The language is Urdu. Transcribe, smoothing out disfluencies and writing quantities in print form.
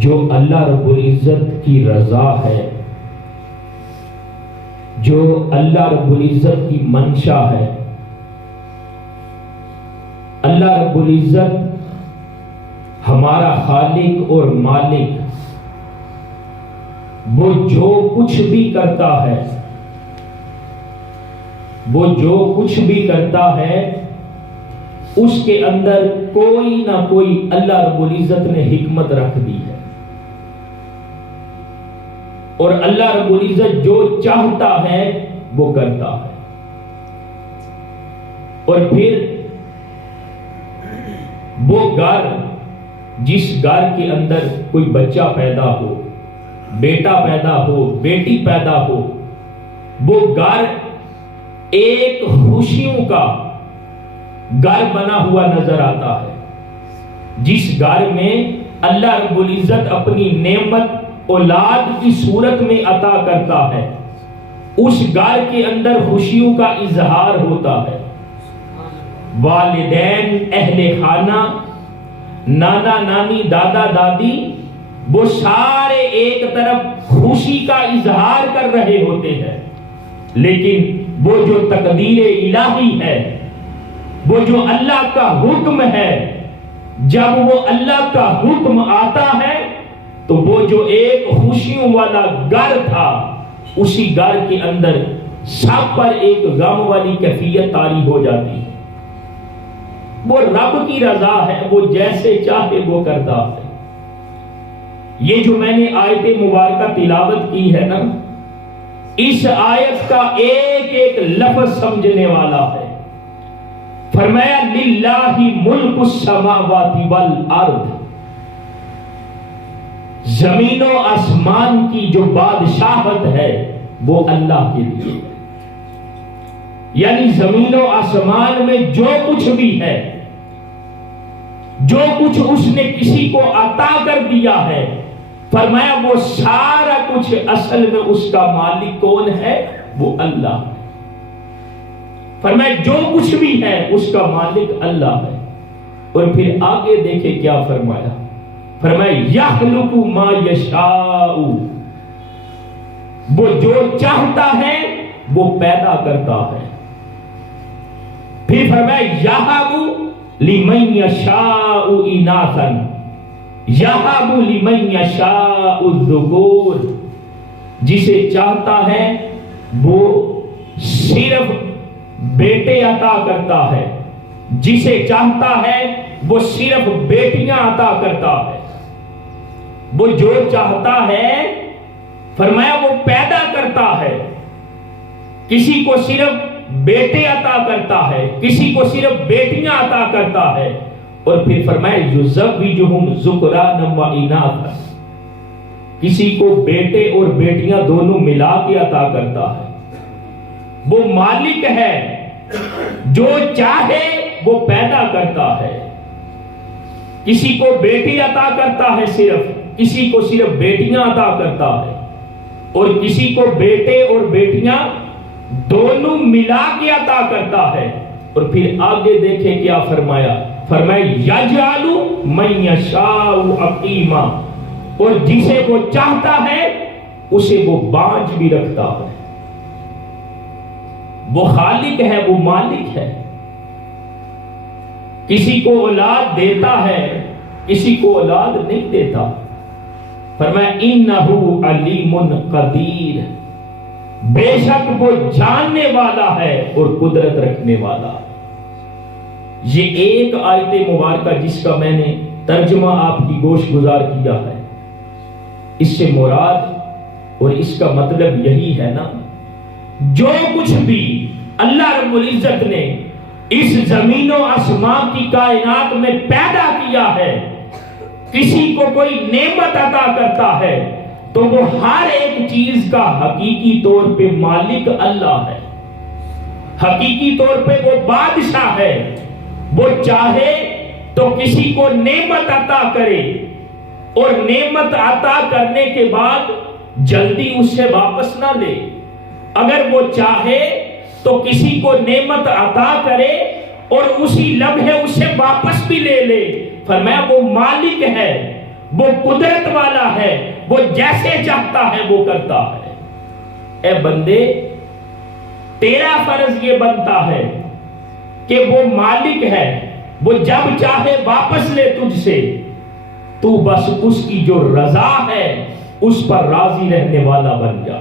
جو اللہ رب العزت کی رضا ہے، جو اللہ رب العزت کی منشا ہے. اللہ رب العزت ہمارا خالق اور مالک، وہ جو کچھ بھی کرتا ہے، وہ جو کچھ بھی کرتا ہے اس کے اندر کوئی نہ کوئی اللہ رب العزت نے حکمت رکھ دی ہے. اور اللہ رب العزت جو چاہتا ہے وہ کرتا ہے. اور پھر وہ گھر، جس گھر کے اندر کوئی بچہ پیدا ہو، بیٹا پیدا ہو، بیٹی پیدا ہو، وہ گھر ایک خوشیوں کا گھر بنا ہوا نظر آتا ہے. جس گھر میں اللہ رب العزت اپنی نعمت اولاد کی صورت میں عطا کرتا ہے، اس گھر کے اندر خوشیوں کا اظہار ہوتا ہے. والدین، اہل خانہ، نانا نانی، دادا دادی، وہ سارے ایک طرف خوشی کا اظہار کر رہے ہوتے ہیں. لیکن وہ جو تقدیر الہی ہے، وہ جو اللہ کا حکم ہے، جب وہ اللہ کا حکم آتا ہے تو وہ جو ایک خوشیوں والا گھر تھا، اسی گھر کے اندر سب پر ایک غم والی کیفیت طاری ہو جاتی ہے. وہ رب کی رضا ہے، وہ جیسے چاہے وہ کرتا ہے. یہ جو میں نے آیت مبارکہ تلاوت کی ہے نا، اس آیت کا ایک ایک لفظ سمجھنے والا ہے. فرمایا للہ ملک السماوات والارض، زمین و آسمان کی جو بادشاہت ہے وہ اللہ کے لیے ہے. یعنی زمین و آسمان میں جو کچھ بھی ہے، جو کچھ اس نے کسی کو عطا کر دیا ہے، فرمایا وہ سارا کچھ اصل میں اس کا مالک کون ہے؟ وہ اللہ ہے. فرمایا جو کچھ بھی ہے اس کا مالک اللہ ہے. اور پھر آگے دیکھیں کیا فرمایا. فرمایا یخلق ما یشاء، وہ جو چاہتا ہے وہ پیدا کرتا ہے. پھر فرمایا یہب لمن یشاء اناثا، یہب لمن یشاء الذکور، جسے چاہتا ہے وہ صرف بیٹے عطا کرتا ہے، جسے چاہتا ہے وہ صرف بیٹیاں عطا کرتا ہے. وہ جو چاہتا ہے فرمایا وہ پیدا کرتا ہے. کسی کو صرف بیٹے عطا کرتا ہے، کسی کو صرف بیٹیاں عطا کرتا ہے. اور پھر فرمایا یزوجہم ذکرانا و اناثا، کسی کو بیٹے اور بیٹیاں دونوں ملا کے عطا کرتا ہے. وہ مالک ہے، جو چاہے وہ پیدا کرتا ہے. کسی کو بیٹی عطا کرتا ہے صرف، کسی کو صرف بیٹیاں عطا کرتا ہے، اور کسی کو بیٹے اور بیٹیاں دونوں ملا کے عطا کرتا ہے. اور پھر آگے دیکھیں کیا فرمایا. فرمایا یجعل من یشاء عقیما، اور جسے وہ چاہتا ہے اسے وہ بانجھ بھی رکھتا ہے. وہ خالق ہے، وہ مالک ہے. کسی کو اولاد دیتا ہے، کسی کو اولاد نہیں دیتا. فرمایا انہ علیم قدیر، بے شک وہ جاننے والا ہے اور قدرت رکھنے والا. یہ ایک آیت مبارکہ جس کا میں نے ترجمہ آپ کی گوش گزار کیا ہے، اس سے مراد اور اس کا مطلب یہی ہے نا، جو کچھ بھی اللہ رب العزت نے اس زمین و آسمان کی کائنات میں پیدا کیا ہے، کسی کو کوئی نعمت عطا کرتا ہے تو وہ ہر ایک چیز کا حقیقی طور پہ مالک اللہ ہے. حقیقی طور پہ وہ بادشاہ ہے. وہ چاہے تو کسی کو نعمت عطا کرے، اور نعمت عطا کرنے کے بعد جلدی اس سے واپس نہ لے. اگر وہ چاہے تو کسی کو نعمت عطا کرے اور اسی لمحے اسے واپس بھی لے لے. فرمایا وہ مالک ہے، وہ قدرت والا ہے، وہ جیسے چاہتا ہے وہ کرتا ہے۔ اے بندے، تیرا فرض یہ بنتا ہے کہ وہ مالک ہے، وہ جب چاہے واپس لے تجھ سے، تو بس اس کی جو رضا ہے اس پر راضی رہنے والا بن جا۔